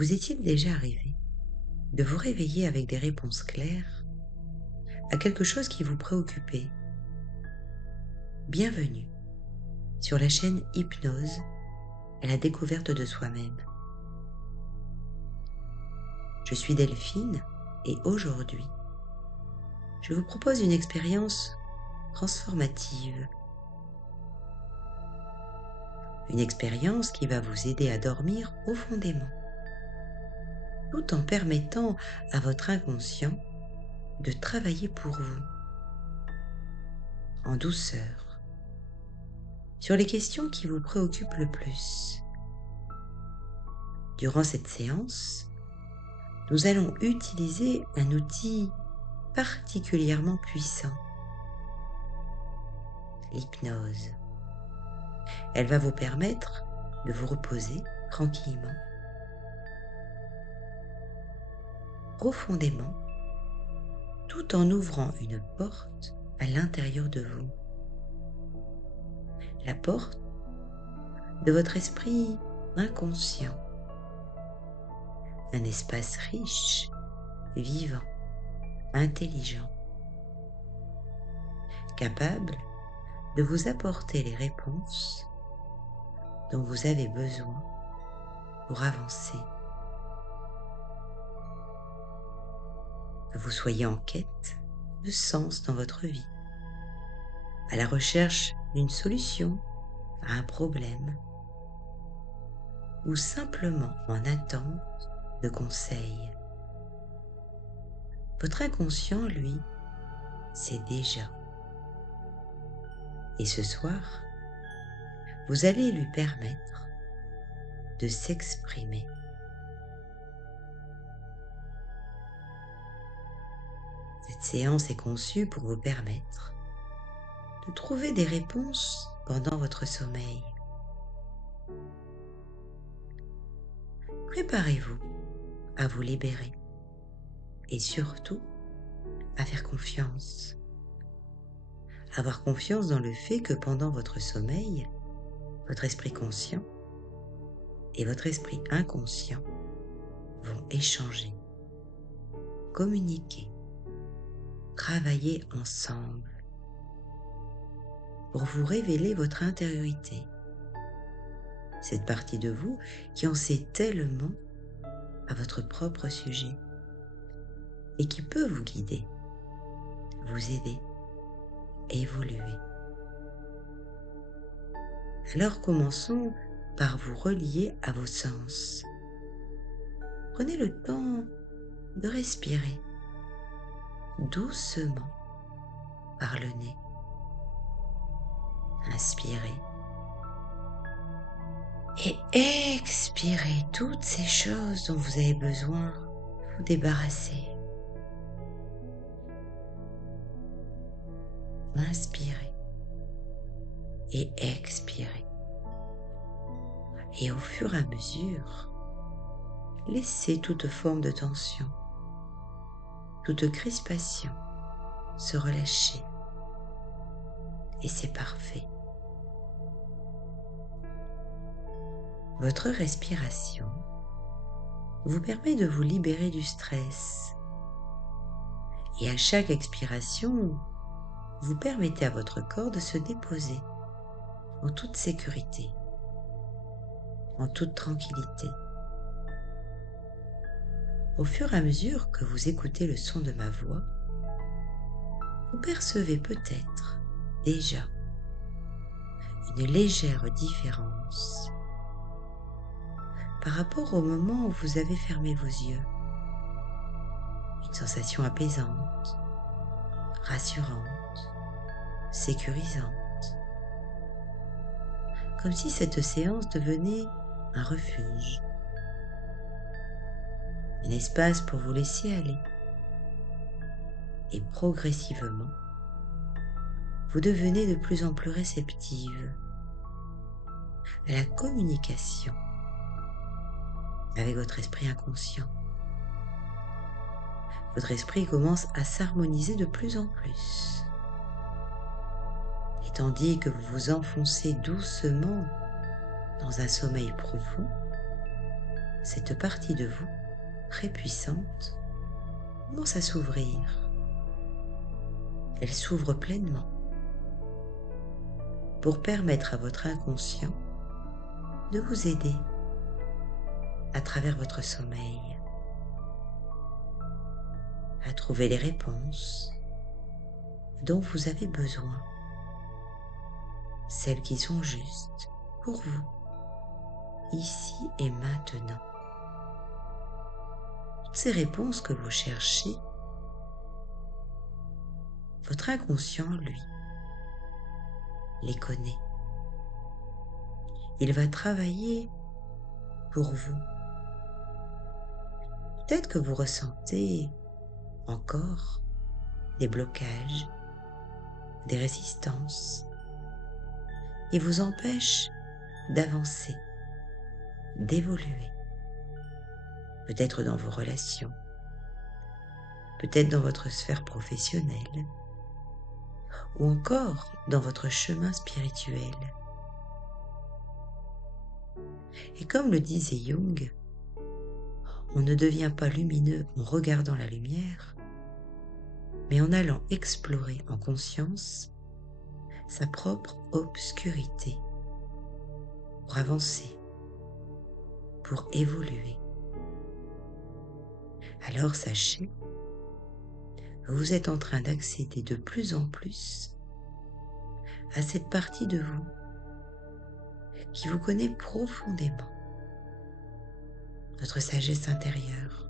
Vous est-il déjà arrivé de vous réveiller avec des réponses claires à quelque chose qui vous préoccupait? Bienvenue sur la chaîne Hypnose à la découverte de soi-même. Je suis Delphine et aujourd'hui, je vous propose une expérience transformative. Une expérience qui va vous aider à dormir profondément, tout en permettant à votre inconscient de travailler pour vous, en douceur, sur les questions qui vous préoccupent le plus. Durant cette séance, nous allons utiliser un outil particulièrement puissant, l'hypnose. Elle va vous permettre de vous reposer tranquillement, profondément, tout en ouvrant une porte à l'intérieur de vous. La porte de votre esprit inconscient. Un espace riche, vivant, intelligent, capable de vous apporter les réponses dont vous avez besoin pour avancer. Que vous soyez en quête de sens dans votre vie, à la recherche d'une solution à un problème, ou simplement en attente de conseils. Votre inconscient, lui, sait déjà. Et ce soir, vous allez lui permettre de s'exprimer. Cette séance est conçue pour vous permettre de trouver des réponses pendant votre sommeil. Préparez-vous à vous libérer et surtout à faire confiance. Avoir confiance dans le fait que pendant votre sommeil, votre esprit conscient et votre esprit inconscient vont échanger, communiquer, travailler ensemble pour vous révéler votre intériorité, cette partie de vous qui en sait tellement à votre propre sujet et qui peut vous guider, vous aider, évoluer. Alors commençons par vous relier à vos sens. Prenez le temps de respirer doucement par le nez. Inspirez et expirez toutes ces choses dont vous avez besoin de vous débarrasser. Inspirez et expirez. Et au fur et à mesure, laissez toute forme de tension, toute crispation se relâcher. Et c'est parfait. Votre respiration vous permet de vous libérer du stress. Et à chaque expiration, vous permettez à votre corps de se déposer en toute sécurité, en toute tranquillité. Au fur et à mesure que vous écoutez le son de ma voix, vous percevez peut-être déjà une légère différence par rapport au moment où vous avez fermé vos yeux. Une sensation apaisante, rassurante, sécurisante. Comme si cette séance devenait un refuge, un espace pour vous laisser aller. Et progressivement, vous devenez de plus en plus réceptive à la communication avec votre esprit inconscient. Votre esprit commence à s'harmoniser de plus en plus. Et tandis que vous vous enfoncez doucement dans un sommeil profond, cette partie de vous, très puissante, commence à s'ouvrir. Elle s'ouvre pleinement pour permettre à votre inconscient de vous aider à travers votre sommeil à trouver les réponses dont vous avez besoin, celles qui sont justes pour vous, ici et maintenant. Toutes ces réponses que vous cherchez, votre inconscient, lui, les connaît. Il va travailler pour vous. Peut-être que vous ressentez encore des blocages, des résistances, et vous empêche d'avancer, d'évoluer. Peut-être dans vos relations, peut-être dans votre sphère professionnelle, ou encore dans votre chemin spirituel. Et comme le disait Jung, on ne devient pas lumineux en regardant la lumière, mais en allant explorer en conscience sa propre obscurité pour avancer, pour évoluer. Alors sachez que vous êtes en train d'accéder de plus en plus à cette partie de vous qui vous connaît profondément, notre sagesse intérieure,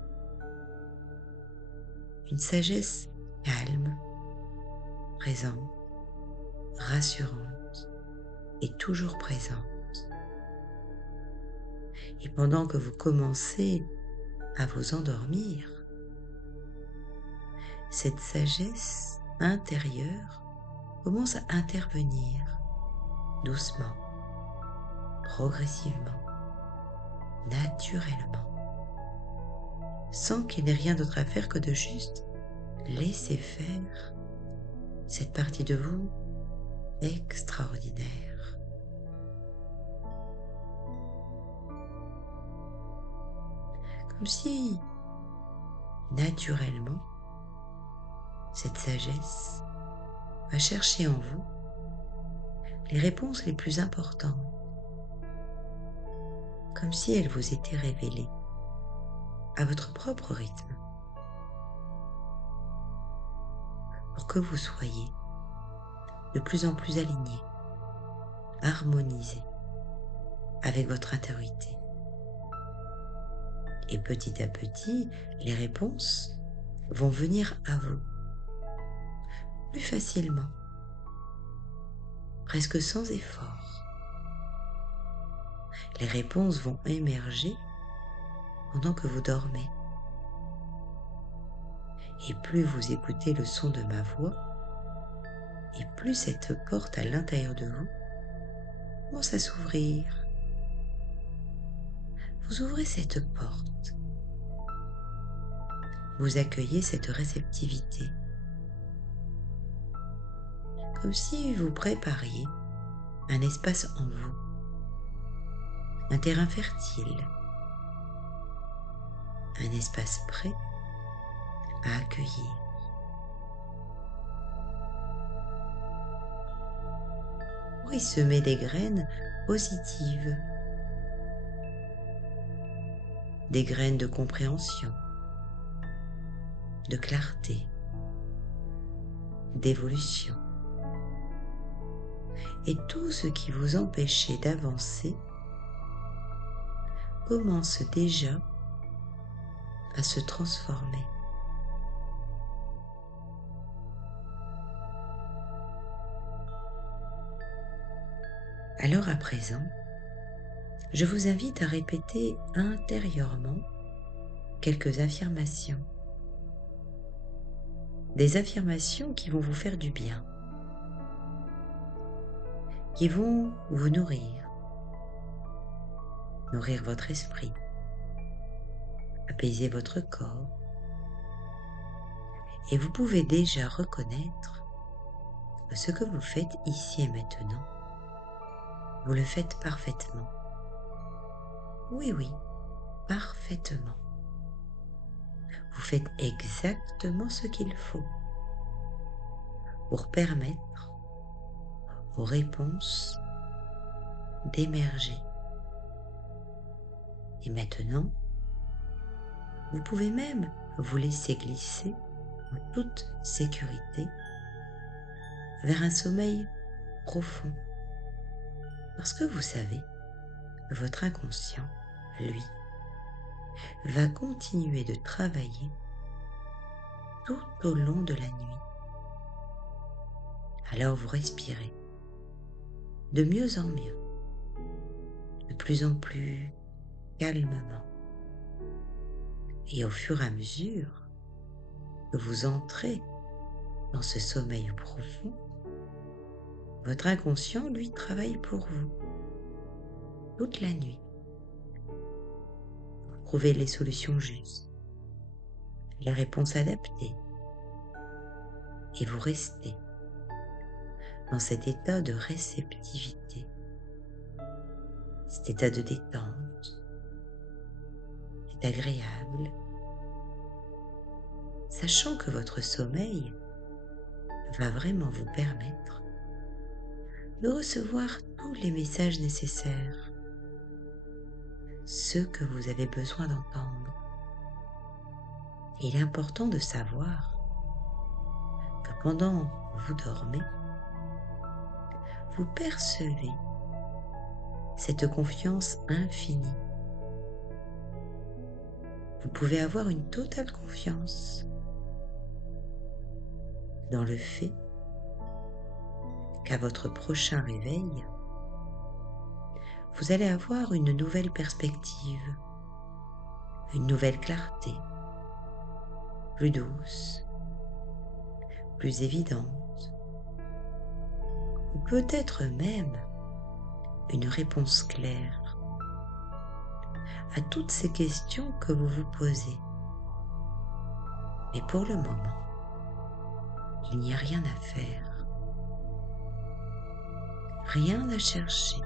une sagesse calme, présente, rassurante et toujours présente. Et pendant que vous commencez à vous endormir, cette sagesse intérieure commence à intervenir doucement, progressivement, naturellement, sans qu'il n'ait rien d'autre à faire que de juste laisser faire cette partie de vous extraordinaire. Comme si, naturellement, cette sagesse va chercher en vous les réponses les plus importantes, comme si elles vous étaient révélées à votre propre rythme, pour que vous soyez de plus en plus aligné, harmonisé avec votre intériorité. Et petit à petit, les réponses vont venir à vous plus facilement, presque sans effort. Les réponses vont émerger pendant que vous dormez. Et plus vous écoutez le son de ma voix, et plus cette porte à l'intérieur de vous commence à s'ouvrir. Vous ouvrez cette porte. Vous accueillez cette réceptivité. Comme si vous prépariez un espace en vous, un terrain fertile, un espace prêt à accueillir. Pour y semer des graines positives, des graines de compréhension, de clarté, d'évolution. Et tout ce qui vous empêchait d'avancer commence déjà à se transformer. Alors à présent, je vous invite à répéter intérieurement quelques affirmations. Des affirmations qui vont vous faire du bien, qui vont vous nourrir votre esprit, apaiser votre corps. Et vous pouvez déjà reconnaître que ce que vous faites ici et maintenant, vous le faites parfaitement. Oui, parfaitement. Vous faites exactement ce qu'il faut pour permettre aux réponses d'émerger. Et maintenant, vous pouvez même vous laisser glisser en toute sécurité vers un sommeil profond. Parce que vous savez, votre inconscient, lui, va continuer de travailler tout au long de la nuit. Alors vous respirez de mieux en mieux, de plus en plus calmement. Et au fur et à mesure que vous entrez dans ce sommeil profond, votre inconscient, lui, travaille pour vous toute la nuit. Vous trouvez les solutions justes, les réponses adaptées, et vous restez dans cet état de réceptivité, cet état de détente, est agréable, sachant que votre sommeil va vraiment vous permettre de recevoir tous les messages nécessaires, ceux que vous avez besoin d'entendre. Et il est important de savoir que pendant que vous dormez, vous percevez cette confiance infinie. Vous pouvez avoir une totale confiance dans le fait qu'à votre prochain réveil, vous allez avoir une nouvelle perspective, une nouvelle clarté, plus douce, plus évidente, ou peut-être même une réponse claire à toutes ces questions que vous vous posez. Mais pour le moment, il n'y a rien à faire, rien à chercher.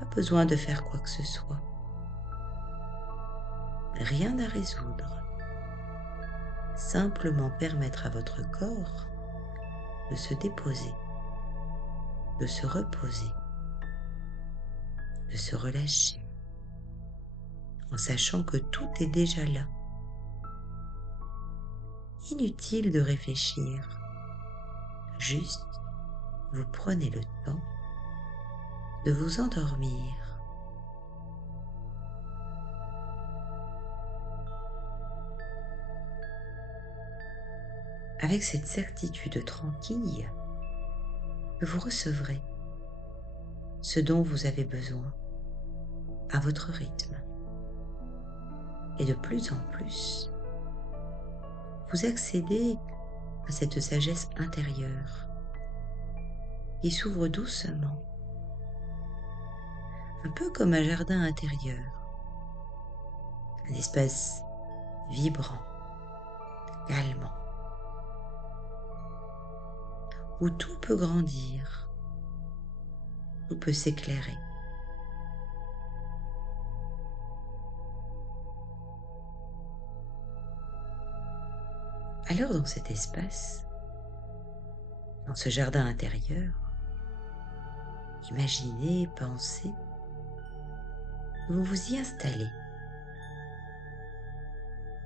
Pas besoin de faire quoi que ce soit, rien à résoudre. Simplement permettre à votre corps de se déposer, de se reposer, de se relâcher, en sachant que tout est déjà là. Inutile de réfléchir, juste vous prenez le temps de vous endormir. Avec cette certitude tranquille que vous recevrez ce dont vous avez besoin à votre rythme. Et de plus en plus, vous accédez à cette sagesse intérieure qui s'ouvre doucement, un peu comme un jardin intérieur, un espace vibrant, calmant, où tout peut grandir, tout peut s'éclairer. Alors dans cet espace, dans ce jardin intérieur, imaginez, pensez, vous vous y installez.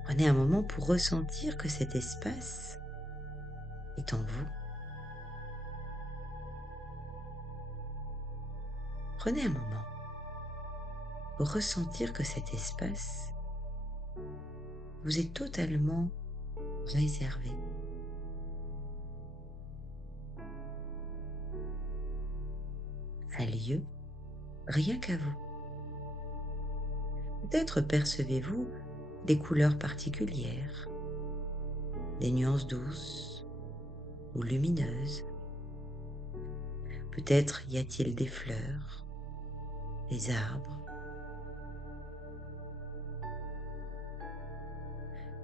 Prenez un moment pour ressentir que cet espace est en vous. Prenez un moment pour ressentir que cet espace vous est totalement réservé. Un lieu rien qu'à vous. Peut-être percevez-vous des couleurs particulières, des nuances douces ou lumineuses. Peut-être y a-t-il des fleurs, des arbres.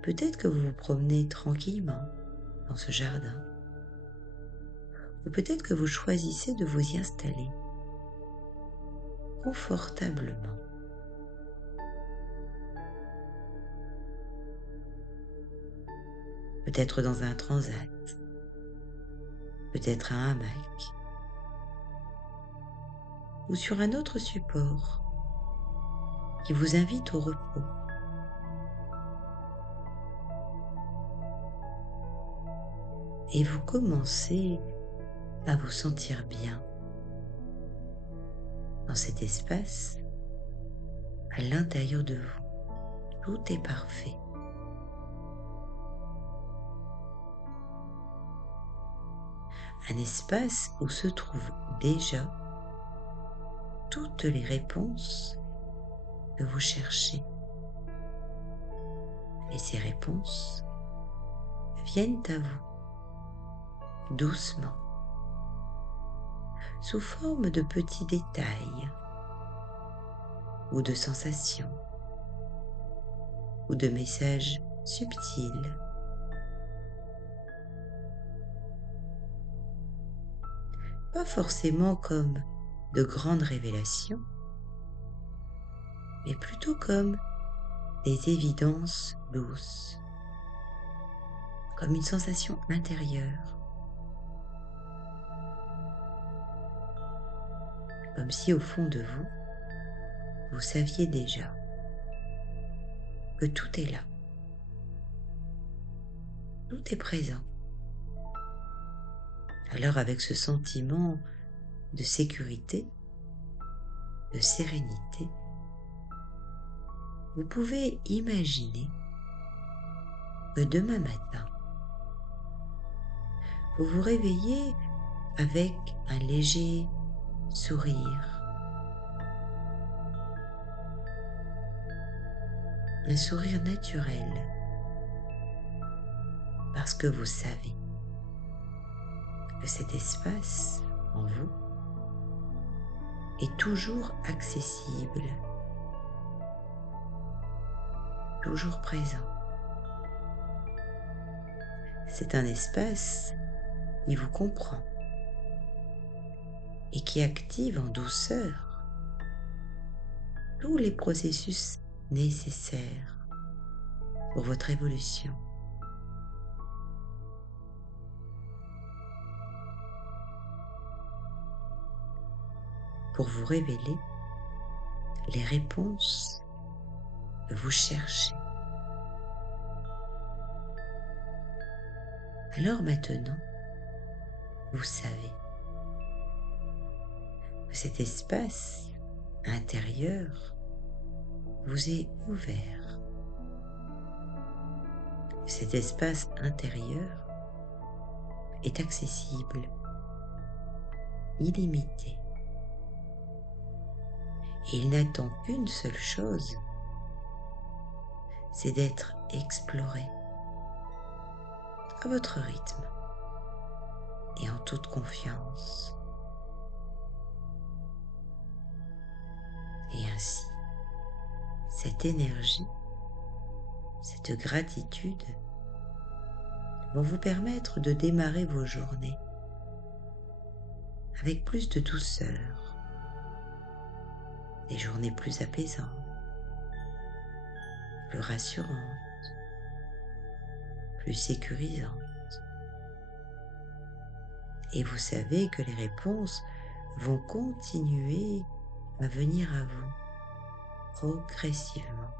Peut-être que vous vous promenez tranquillement dans ce jardin. Ou peut-être que vous choisissez de vous y installer. confortablement. Peut-être dans un transat, peut-être un hamac, ou sur un autre support qui vous invite au repos. Et vous commencez à vous sentir bien dans cet espace à l'intérieur de vous. Tout est parfait. Un espace où se trouvent déjà toutes les réponses que vous cherchez. Et ces réponses viennent à vous, doucement, sous forme de petits détails, ou de sensations, ou de messages subtils. Pas forcément comme de grandes révélations, mais plutôt comme des évidences douces, comme une sensation intérieure, comme si au fond de vous, vous saviez déjà que tout est là, tout est présent. Alors avec ce sentiment de sécurité, de sérénité, vous pouvez imaginer que demain matin, vous vous réveillez avec un léger sourire, un sourire naturel, parce que vous savez que cet espace en vous est toujours accessible, toujours présent. C'est un espace qui vous comprend et qui active en douceur tous les processus nécessaires pour votre évolution. Pour vous révéler les réponses que vous cherchez. Alors maintenant, vous savez que cet espace intérieur vous est ouvert. Que cet espace intérieur est accessible, illimité. Et il n'attend qu'une seule chose, c'est d'être exploré à votre rythme et en toute confiance. Et ainsi, cette énergie, cette gratitude vont vous permettre de démarrer vos journées avec plus de douceur, des journées plus apaisantes, plus rassurantes, plus sécurisantes. Et vous savez que les réponses vont continuer à venir à vous progressivement,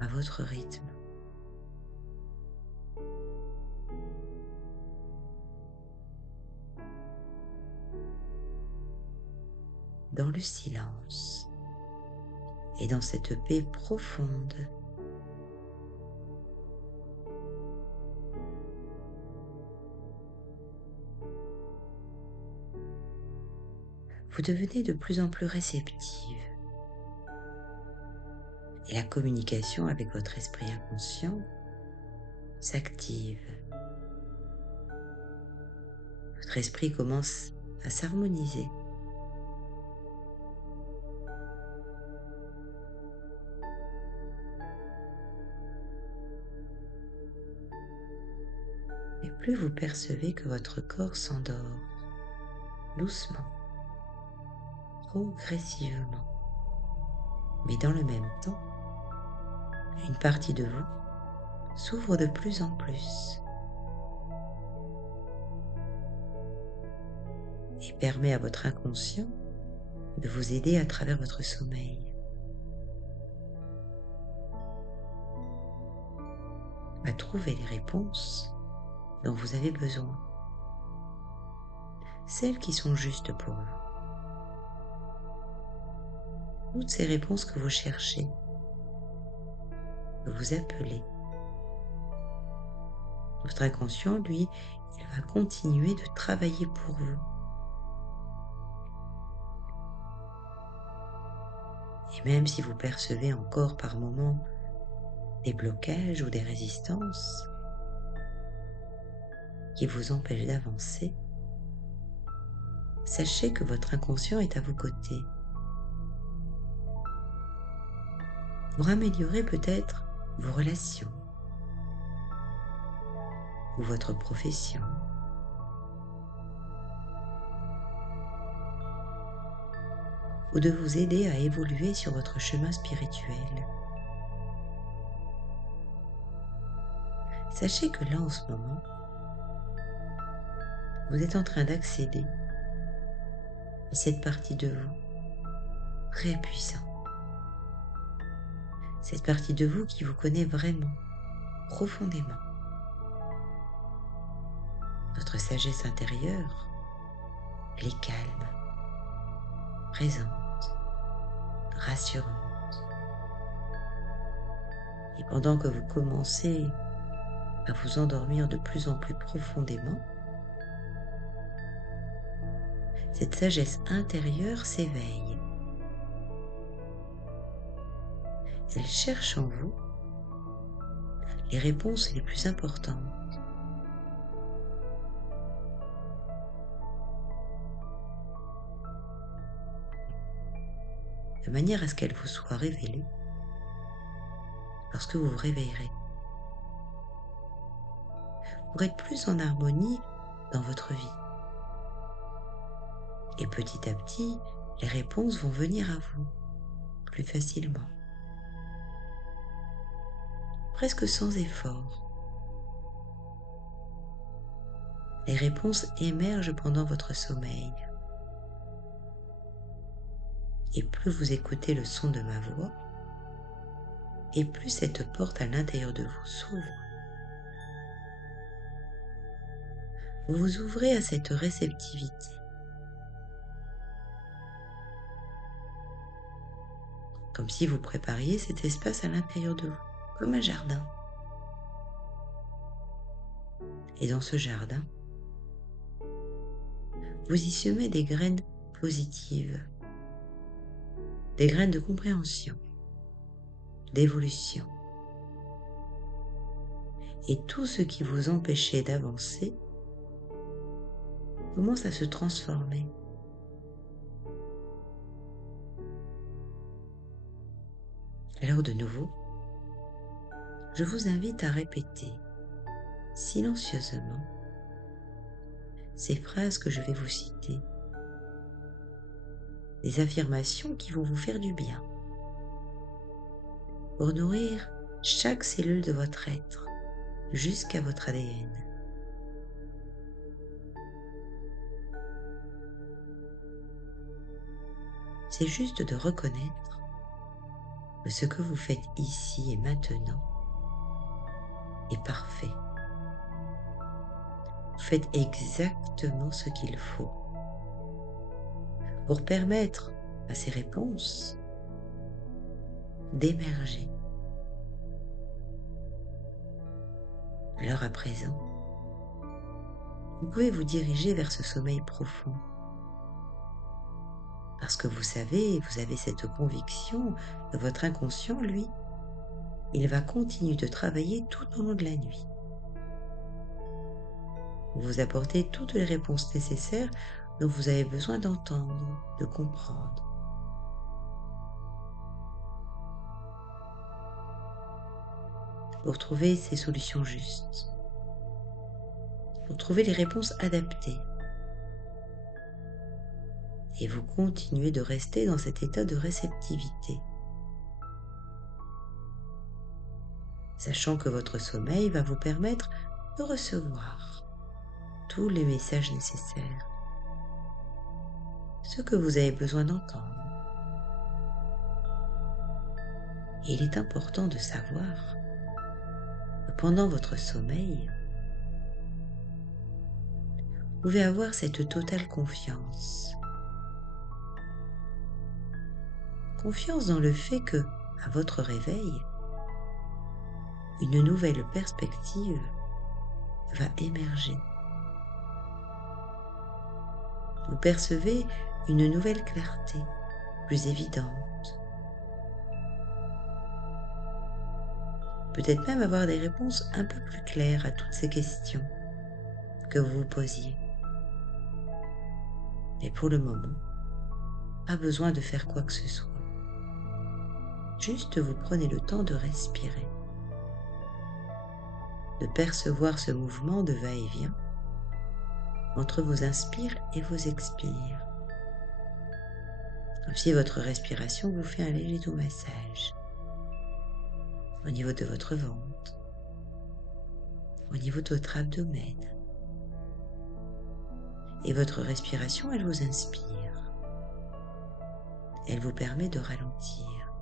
à votre rythme. Dans le silence et dans cette paix profonde, vous devenez de plus en plus réceptive et la communication avec votre esprit inconscient s'active. Votre esprit commence à s'harmoniser. Et plus vous percevez que votre corps s'endort doucement, progressivement. Mais dans le même temps, une partie de vous s'ouvre de plus en plus et permet à votre inconscient de vous aider à travers votre sommeil. À trouver les réponses dont vous avez besoin, celles qui sont justes pour vous. Toutes ces réponses que vous cherchez, que vous appelez. Votre inconscient, lui, il va continuer de travailler pour vous. Et même si vous percevez encore par moments des blocages ou des résistances qui vous empêchent d'avancer, sachez que votre inconscient est à vos côtés pour améliorer peut-être vos relations ou votre profession. Ou de vous aider à évoluer sur votre chemin spirituel. Sachez que là, en ce moment, vous êtes en train d'accéder à cette partie de vous très puissante. Cette partie de vous qui vous connaît vraiment, profondément. Votre sagesse intérieure, elle est calme, présente, rassurante. Et pendant que vous commencez à vous endormir de plus en plus profondément, cette sagesse intérieure s'éveille. Elle cherche en vous les réponses les plus importantes. De manière à ce qu'elles vous soient révélées lorsque vous vous réveillerez. Pour être plus en harmonie dans votre vie. Et petit à petit, les réponses vont venir à vous plus facilement. Presque sans effort. Les réponses émergent pendant votre sommeil. Et plus vous écoutez le son de ma voix, et plus cette porte à l'intérieur de vous s'ouvre. Vous vous ouvrez à cette réceptivité. Comme si vous prépariez cet espace à l'intérieur de vous, comme un jardin. Et dans ce jardin, vous y semez des graines positives, des graines de compréhension, d'évolution. Et tout ce qui vous empêchait d'avancer commence à se transformer. Alors de nouveau, je vous invite à répéter silencieusement ces phrases que je vais vous citer, des affirmations qui vont vous faire du bien, pour nourrir chaque cellule de votre être, jusqu'à votre ADN. C'est juste de reconnaître que ce que vous faites ici et maintenant est parfait. Vous faites exactement ce qu'il faut pour permettre à ces réponses d'émerger. Alors à présent, vous pouvez vous diriger vers ce sommeil profond. Parce que vous savez, vous avez cette conviction que votre inconscient, lui, il va continuer de travailler tout au long de la nuit. Vous apportez toutes les réponses nécessaires dont vous avez besoin d'entendre, de comprendre. Pour trouver ces solutions justes. Pour trouver les réponses adaptées. et vous continuez de rester dans cet état de réceptivité, sachant que votre sommeil va vous permettre de recevoir tous les messages nécessaires, ce que vous avez besoin d'entendre. Et il est important de savoir que pendant votre sommeil, vous pouvez avoir cette totale confiance. Confiance dans le fait que, à votre réveil, une nouvelle perspective va émerger. Vous percevez une nouvelle clarté, plus évidente. Peut-être même avoir des réponses un peu plus claires à toutes ces questions que vous vous posiez. Mais pour le moment, pas besoin de faire quoi que ce soit. Juste vous prenez le temps de respirer, de percevoir ce mouvement de va-et-vient entre vos inspires et vos expires. Comme si votre respiration vous fait un léger doux massage au niveau de votre ventre, au niveau de votre abdomen. Et votre respiration, elle vous inspire. Elle vous permet de ralentir,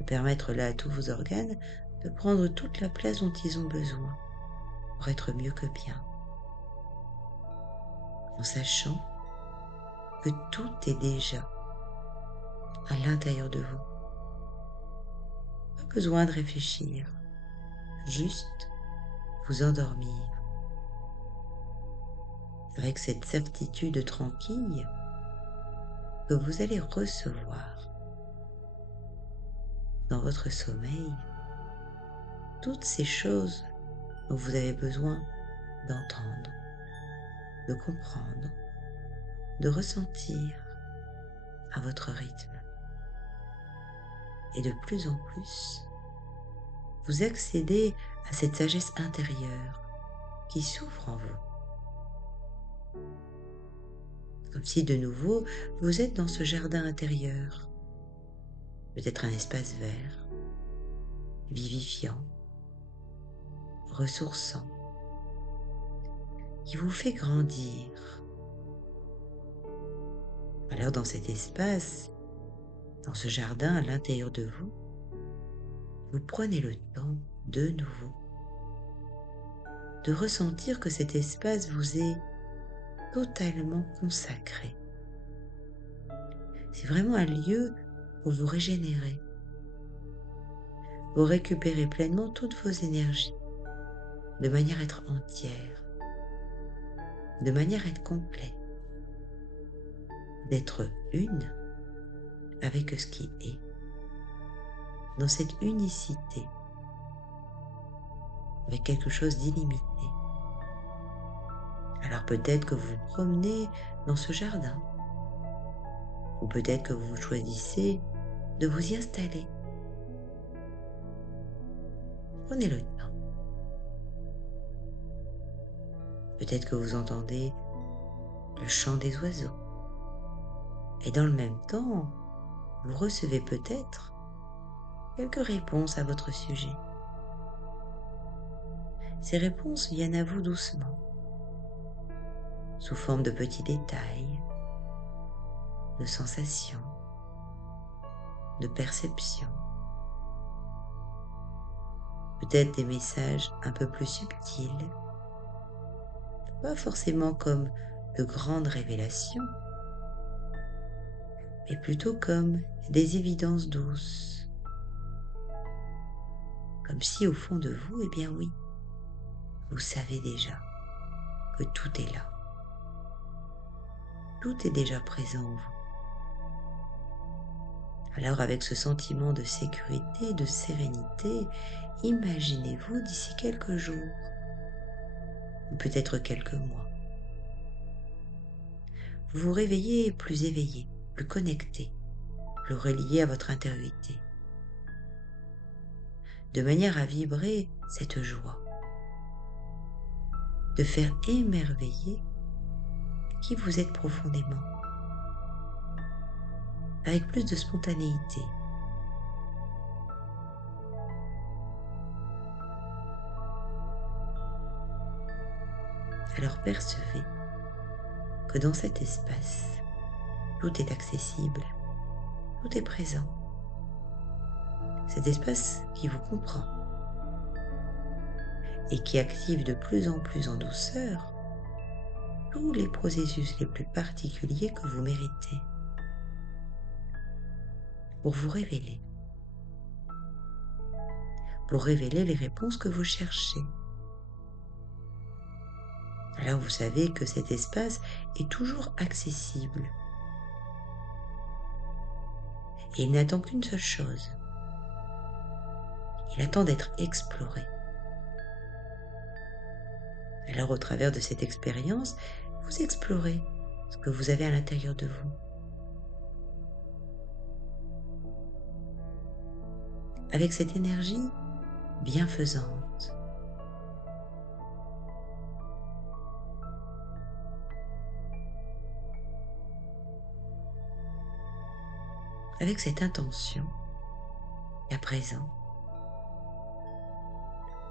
de permettre là à tous vos organes de prendre toute la place dont ils ont besoin pour être mieux que bien, en sachant que tout est déjà à l'intérieur de vous. Pas besoin de réfléchir, juste vous endormir avec cette certitude tranquille que vous allez recevoir dans votre sommeil toutes ces choses dont vous avez besoin d'entendre, de comprendre, de ressentir à votre rythme. Et de plus en plus, vous accédez à cette sagesse intérieure qui s'ouvre en vous. Comme si de nouveau, vous êtes dans ce jardin intérieur, peut-être un espace vert, vivifiant, ressourçant, qui vous fait grandir. Alors dans cet espace, dans ce jardin à l'intérieur de vous, vous prenez le temps de nouveau de ressentir que cet espace vous est totalement consacré. C'est vraiment un lieu où vous régénérez, vous récupérez pleinement toutes vos énergies, de manière à être entière, de manière à être complet, d'être une avec ce qui est, dans cette unicité, avec quelque chose d'illimité. Alors peut-être que vous vous promenez dans ce jardin, ou peut-être que vous choisissez de vous y installer. Prenez le temps. Peut-être que vous entendez le chant des oiseaux. Et dans le même temps, vous recevez peut-être quelques réponses à votre sujet. Ces réponses viennent à vous doucement, sous forme de petits détails, de sensations, de perceptions. Peut-être des messages un peu plus subtils, pas forcément comme de grandes révélations, mais plutôt comme des évidences douces. Comme si au fond de vous, eh bien oui, vous savez déjà que tout est là. Tout est déjà présent en vous. Alors avec ce sentiment de sécurité, de sérénité, imaginez-vous d'ici quelques jours, ou peut-être quelques mois. Vous vous réveillez plus éveillé, plus connecté, plus relié à votre intériorité, de manière à vibrer cette joie, de faire émerveiller qui vous êtes profondément, avec plus de spontanéité. Alors percevez que dans cet espace, tout est accessible, tout est présent. Cet espace qui vous comprend et qui active de plus en plus en douceur tous les processus les plus particuliers que vous méritez pour vous révéler, pour révéler les réponses que vous cherchez. Alors vous savez que cet espace est toujours accessible et il n'attend qu'une seule chose. Il attend d'être exploré. Alors au travers de cette expérience, vous explorez ce que vous avez à l'intérieur de vous. Avec cette énergie bienfaisante. Avec cette intention, à présent,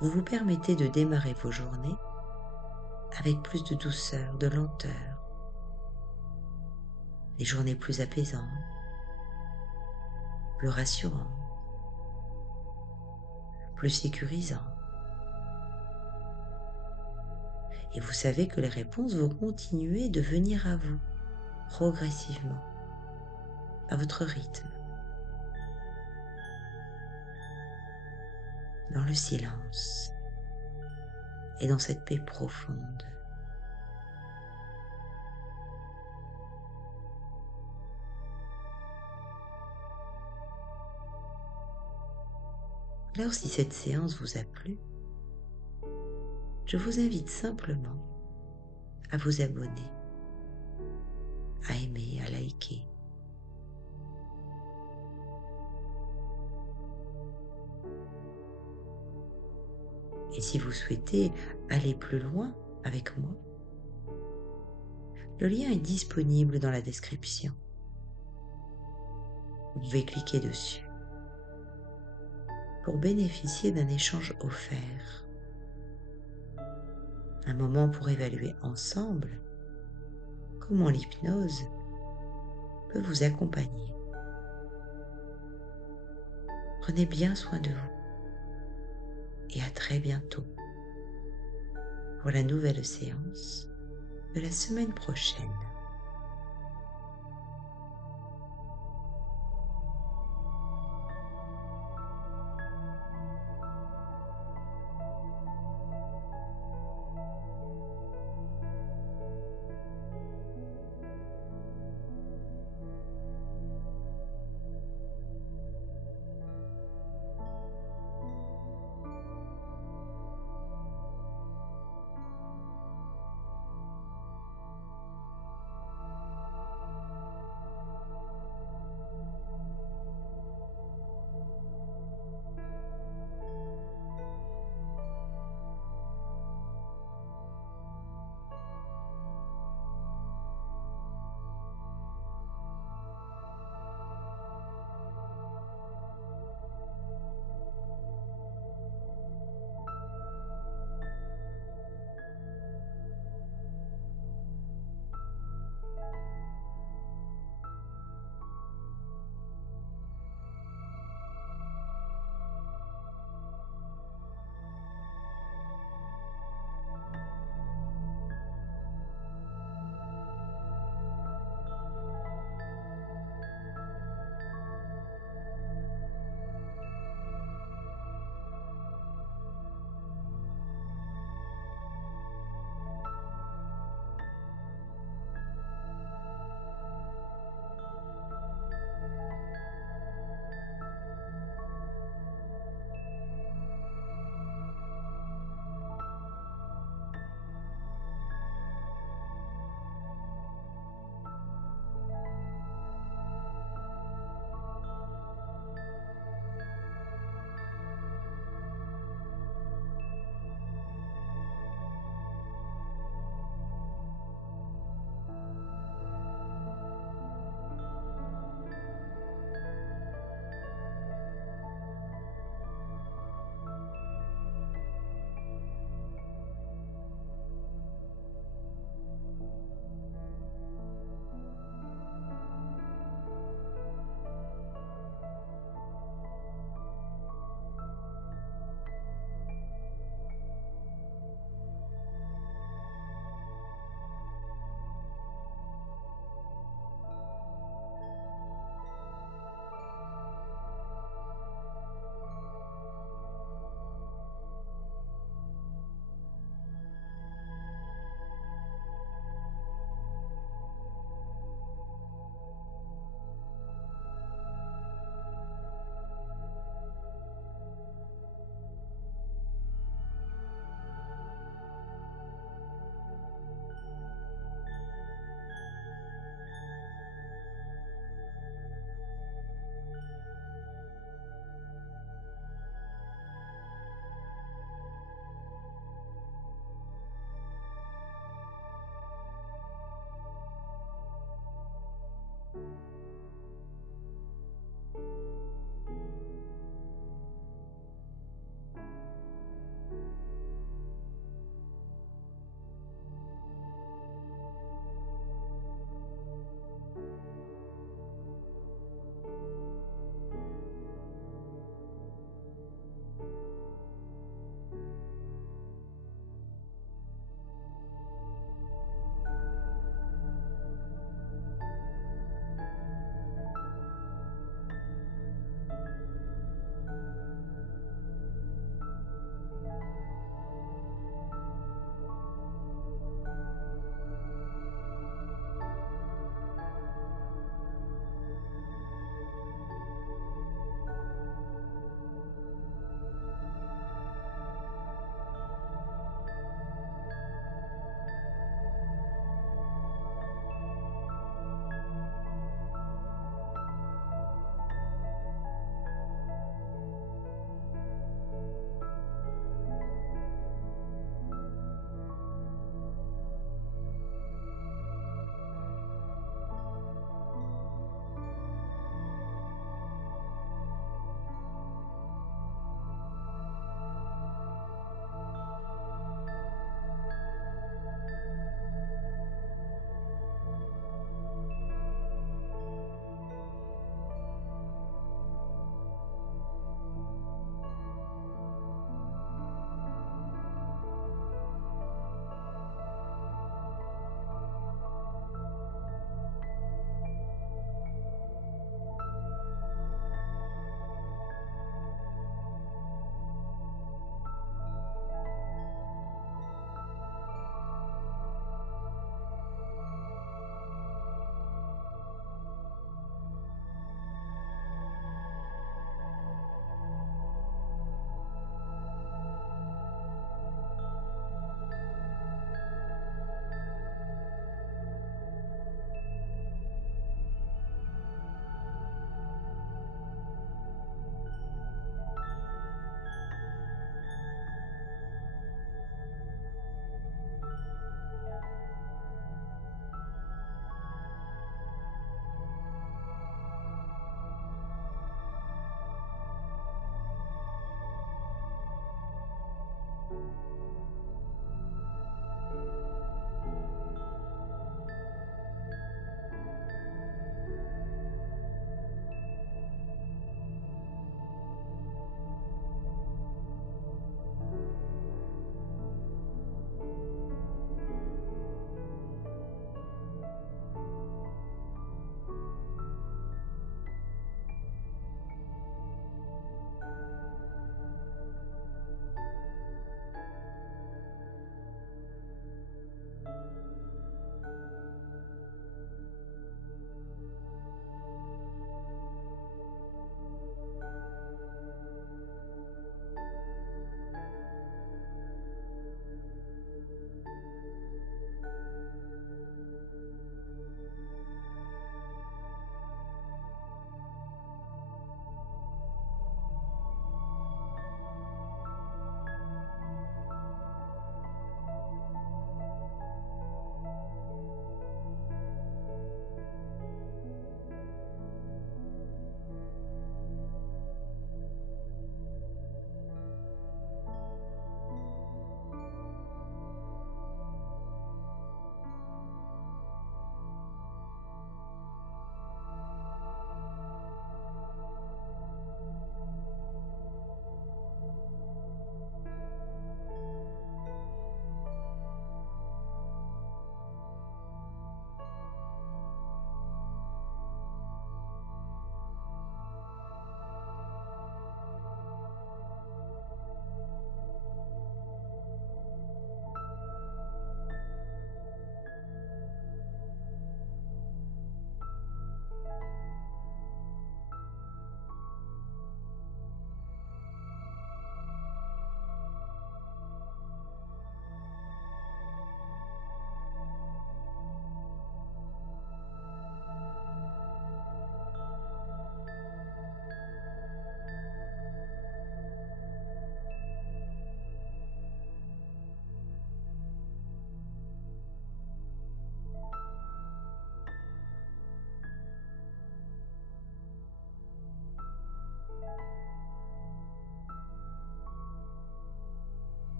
vous vous permettez de démarrer vos journées avec plus de douceur, de lenteur, des journées plus apaisantes, plus rassurantes, plus sécurisantes. Et vous savez que les réponses vont continuer de venir à vous, progressivement, à votre rythme, dans le silence et dans cette paix profonde. Alors si cette séance vous a plu, je vous invite simplement à vous abonner, à aimer, à liker. Et si vous souhaitez aller plus loin avec moi, le lien est disponible dans la description. Vous pouvez cliquer dessus pour bénéficier d'un échange offert. Un moment pour évaluer ensemble comment l'hypnose peut vous accompagner. Prenez bien soin de vous et à très bientôt pour la nouvelle séance de la semaine prochaine.